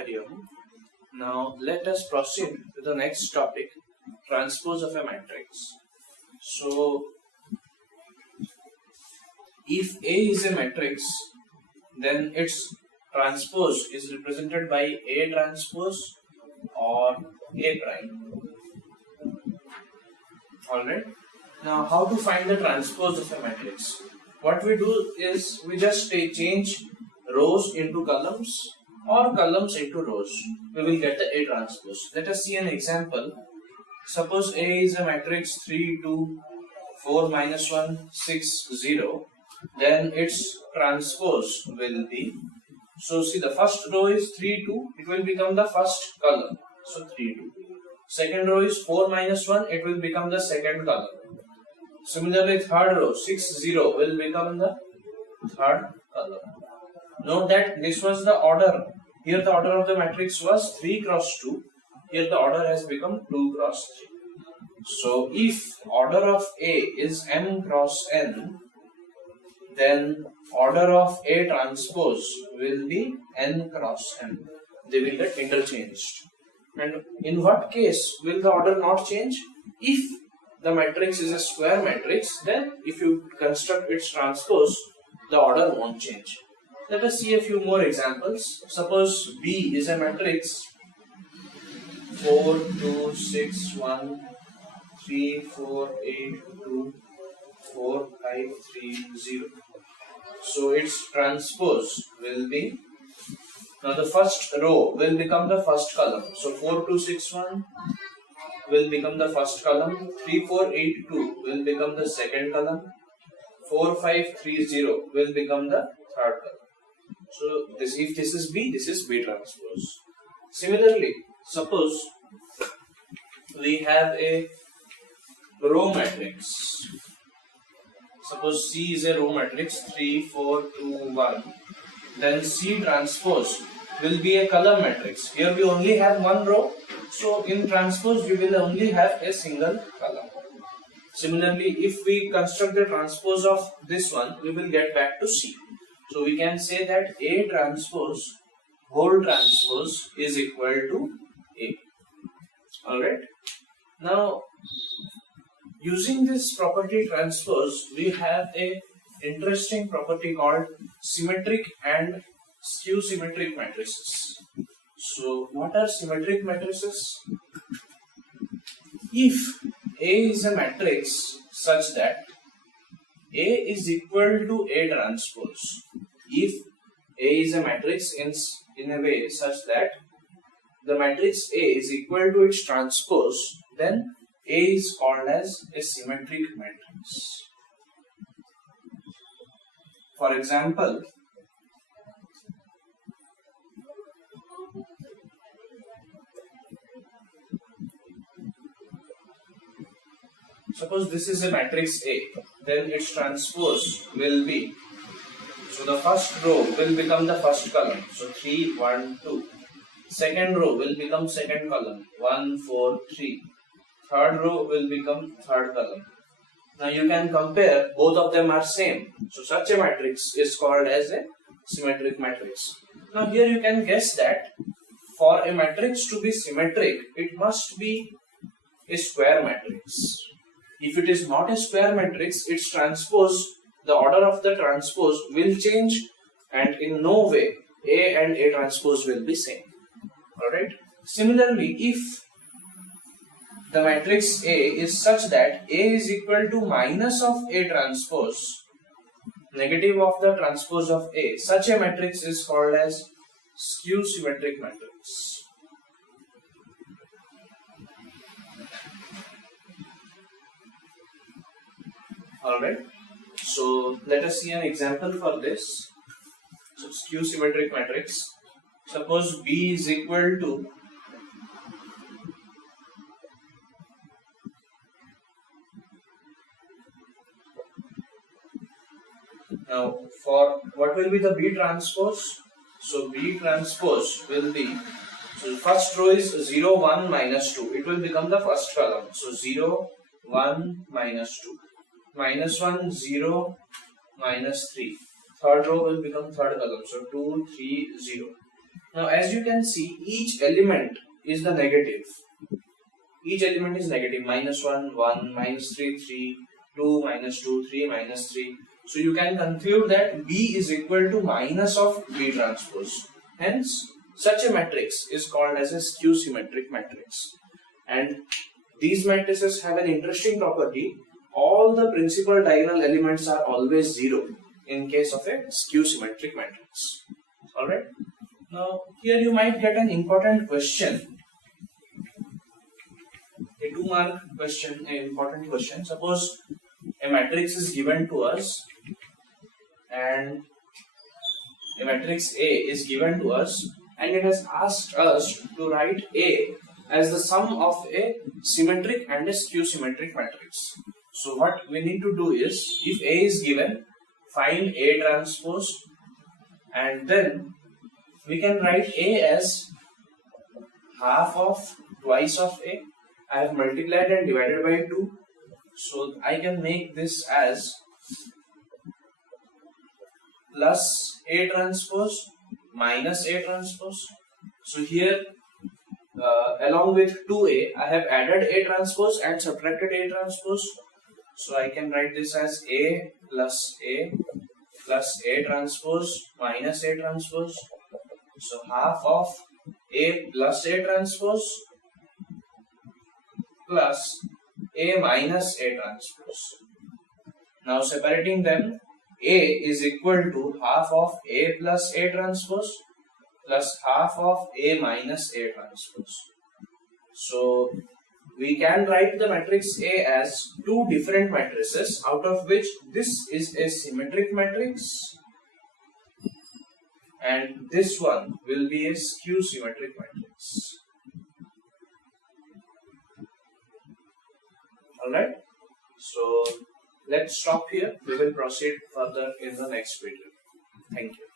Hari Om. Now let us proceed to the next topic, transpose of a matrix. So if A is a matrix, then its transpose is represented by A transpose or A prime. Alright. Now how to find the transpose of a matrix? What we do is we just change rows into columns or columns into rows. We will get the A transpose. Let us see an example. Suppose A is a matrix 3, 2, 4, minus 1, 6, 0. Then its transpose will be, so see the first row is 3, 2. It will become the first column. So 3, 2. Second row is 4, minus 1. It will become the second column. Similarly, third row 6, 0 will become the third column. Note that this was the order. Here the order of the matrix was 3 cross 2. Here the order has become 2 cross 3. So if order of A is m cross n, then order of A transpose will be n cross m. They will get interchanged. And in what case will the order not change? If the matrix is a square matrix, then if you construct its transpose, the order won't change. Let us see a few more examples. Suppose B is a matrix 4, 2, 6, 1, 3, 4, 8, 2, 4, 5, 3, 0. So its transpose will be, now the first row will become the first column. So 4, 2, 6, 1 will become the first column. 3, 4, 8, 2 will become the second column. 4, 5, 3, 0 will become the third column. So this, if this is B, this is B transpose. Similarly, suppose we have a row matrix. Suppose C is a row matrix 3, 4, 2, 1. Then C transpose will be a column matrix. Here we only have one row. So in transpose we will only have a single column. Similarly, if we construct the transpose of this one, we will get back to C. So we can say that A transpose whole transpose is equal to A. Alright. Now using this property transpose, we have a interesting property called symmetric and skew symmetric matrices. So what are symmetric matrices? If A is a matrix such that A is equal to A transpose, if A is a matrix in a way such that the matrix A is equal to its transpose, then A is called as a symmetric matrix. For example, suppose this is a matrix A, then its transpose will be, so the first row will become the first column, so 3, 1, 2. Second row will become second column, 1, 4, 3. Third row will become third column. Now you can compare, both of them are same. So such a matrix is called as a symmetric matrix. Now here you can guess that for a matrix to be symmetric, it must be a square matrix. If it is not a square matrix, its transpose, the order of the transpose will change, and in no way A and A transpose will be same. Alright. Similarly, if the matrix A is such that A is equal to minus of A transpose, negative of the transpose of A, such a matrix is called as skew symmetric matrix. Alright, so let us see an example for this. So skew symmetric matrix. Suppose B is equal to now for what will be the B transpose? So B transpose will be, so first row is 0, 1, minus 2. It will become the first column. So 0, 1, minus 2. Minus 1, 0, minus 3. Third row will become third column. So 2, 3, 0. Now as you can see, each element is the negative. Each element is negative. -1, 1, -3, 3, 2, -2, 3, -3. So you can conclude that B is equal to minus of B transpose. Hence, such a matrix is called as a skew symmetric matrix. And these matrices have an interesting property. All the principal diagonal elements are always 0 in case of a skew symmetric matrix. Alright. Now, here you might get an important question. A 2-mark question, an important question. Suppose a matrix is given to us and a matrix A is given to us and it has asked us to write A as the sum of a symmetric and a skew symmetric matrix. So what we need to do is, if A is given, find A transpose and then we can write A as half of twice of A. I have multiplied and divided by 2. So I can make this as plus A transpose minus A transpose. So here along with 2A, I have added A transpose and subtracted A transpose. So I can write this as A plus A transpose minus A transpose. So half of A plus A transpose plus A minus A transpose. Now separating them, A is equal to half of A plus A transpose plus half of A minus A transpose. So we can write the matrix A as two different matrices, out of which this is a symmetric matrix and this one will be a skew symmetric matrix. Alright, so let's stop here. We will proceed further in the next video. Thank you.